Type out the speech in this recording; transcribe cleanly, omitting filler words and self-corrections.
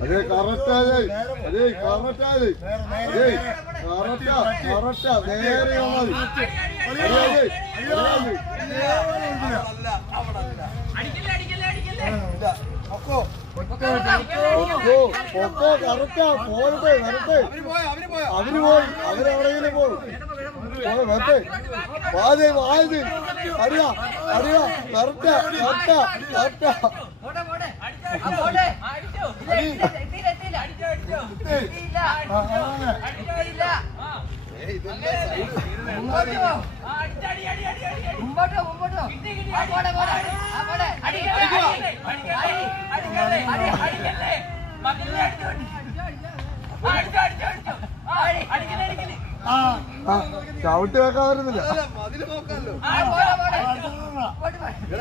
അതെ കറക്റ്റാതെ അതെ കറക്റ്റാതെ അതെ കറക്റ്റാ നേരെ മതി കറക്റ്റാ പോയിട്ട് വരട്ടെ അവര് പോയി അവരെവിടെയെങ്കിലും പോകും വരട്ടെ വാതി വാതി അറിയാ അറിയാ കറക്റ്റാ കറക്റ്റാ കറക്റ്റാ മുമ്പോട്ടോ മുമ്പോട്ടോ ചവിട്ട് വെക്കാൻ വരുന്നില്ല.